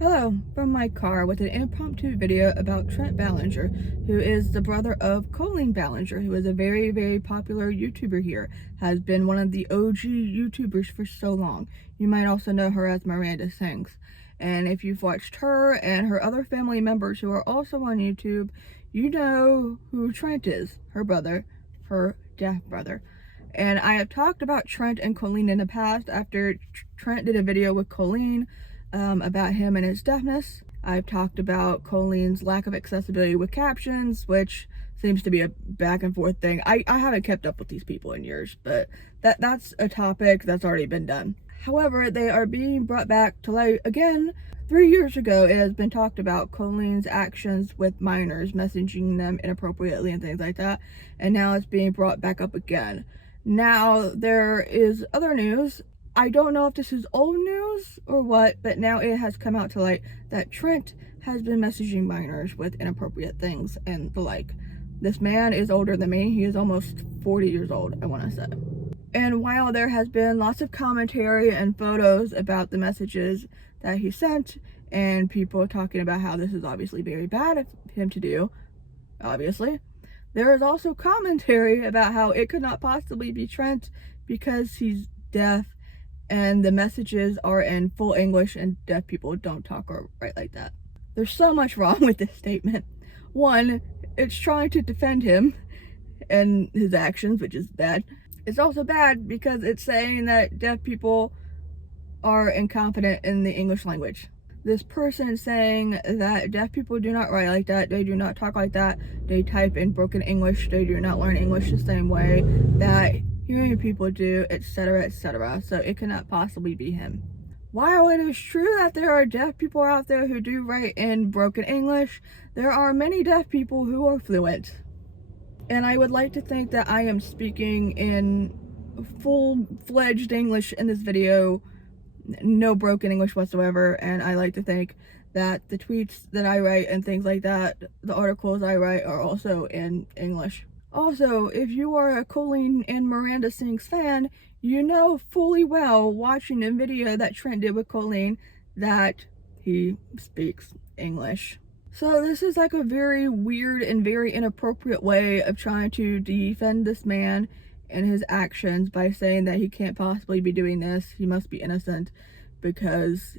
Hello, from my car with an impromptu video about Trent Ballinger, who is the brother of Colleen Ballinger, who is a very, very popular YouTuber here, has been one of the OG YouTubers for so long. You might also know her as Miranda Sings. And if you've watched her and her other family members who are also on YouTube, you know who Trent is, her brother, her deaf brother. And I have talked about Trent and Colleen in the past after Trent did a video with Colleen about him and his deafness. I've talked about Colleen's lack of accessibility with captions, which seems to be a back and forth thing. I haven't kept up with these people in years, but that's a topic that's already been done. However, they are being brought back to light again. 3 years ago, it has been talked about Colleen's actions with minors, messaging them inappropriately and things like that, and now it's being brought back up again. Now, there is other news. I don't know if this is old news or what, but now it has come out to light that Trent has been messaging minors with inappropriate things and the like. This man is older than me. He is almost 40 years old, I want to say. And while there has been lots of commentary and photos about the messages that he sent, and people talking about how this is obviously very bad of him to do, obviously, there is also commentary about how it could not possibly be Trent because he's deaf and the messages are in full English and deaf people don't talk or write like that. There's so much wrong with this statement. One, it's trying to defend him and his actions, which is bad. It's also bad because it's saying that deaf people are incompetent in the English language. This person saying that deaf people do not write like that, they do not talk like that, they type in broken English, they do not learn English the same way that hearing people do, etc., etc. So it cannot possibly be him. While it is true that there are deaf people out there who do write in broken English, there are many deaf people who are fluent. And I would like to think that I am speaking in full-fledged English in this video, no broken English whatsoever, and I like to think that the tweets that I write and things like that, the articles I write, are also in English. Also, if you are a Colleen and Miranda Sings fan, you know fully well, watching the video that Trent did with Colleen, that he speaks English. So this is like a very weird and very inappropriate way of trying to defend this man and his actions by saying that he can't possibly be doing this, he must be innocent because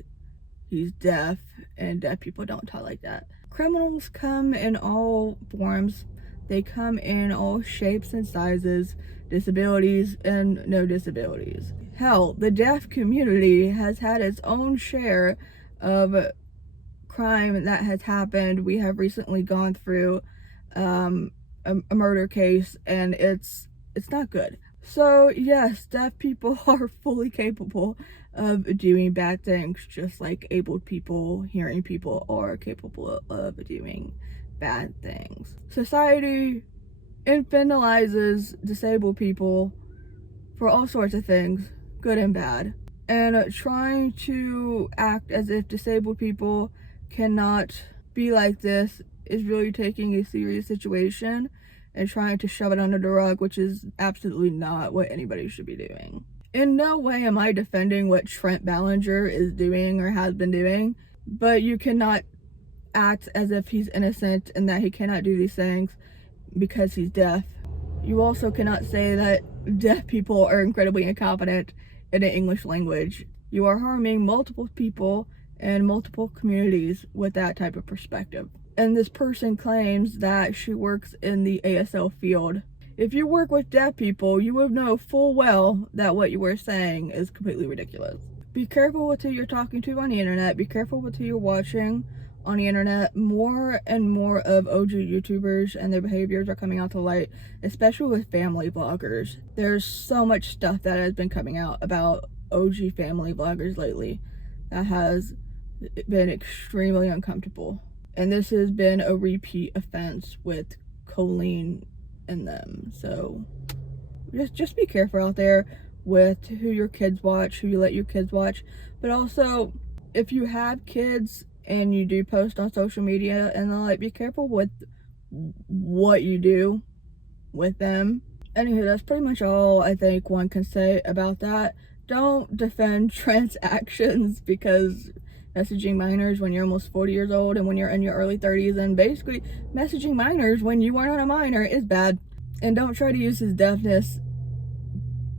he's deaf and deaf people don't talk like that. Criminals come in all forms. They come in all shapes and sizes, disabilities and no disabilities. Hell, the deaf community has had its own share of crime that has happened. We have recently gone through a murder case, and it's not good. So yes, deaf people are fully capable of doing bad things, just like able people, hearing people are capable of doing bad things. Society infantilizes disabled people for all sorts of things, good and bad, and trying to act as if disabled people cannot be like this is really taking a serious situation and trying to shove it under the rug, which is absolutely not what anybody should be doing. In no way am I defending what Trent Ballinger is doing or has been doing, but you cannot act as if he's innocent and that he cannot do these things because he's deaf. You also cannot say that deaf people are incredibly incompetent in the English language. You are harming multiple people and multiple communities with that type of perspective. And this person claims that she works in the ASL field. If you work with deaf people, you would know full well that what you were saying is completely ridiculous. Be careful with who you're talking to on the internet. Be careful with who you're watching on the internet. More and more of OG YouTubers and their behaviors are coming out to light, especially with family vloggers. There's so much stuff that has been coming out about OG family vloggers lately that has been extremely uncomfortable. And this has been a repeat offense with Colleen and them. So just be careful out there with who your kids watch, who you let your kids watch. But also, if you have kids and you do post on social media and the like, be careful with what you do with them. Anywho, that's pretty much all I think one can say about that. Don't defend Trent's actions because messaging minors when you're almost 40 years old and when you're in your early 30s, and basically messaging minors when you are not a minor is bad. And don't try to use his deafness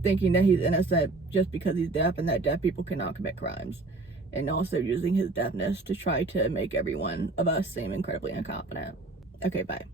thinking that he's innocent just because he's deaf and that deaf people cannot commit crimes. And also using his deafness to try to make every one of us seem incredibly incompetent. Okay, bye.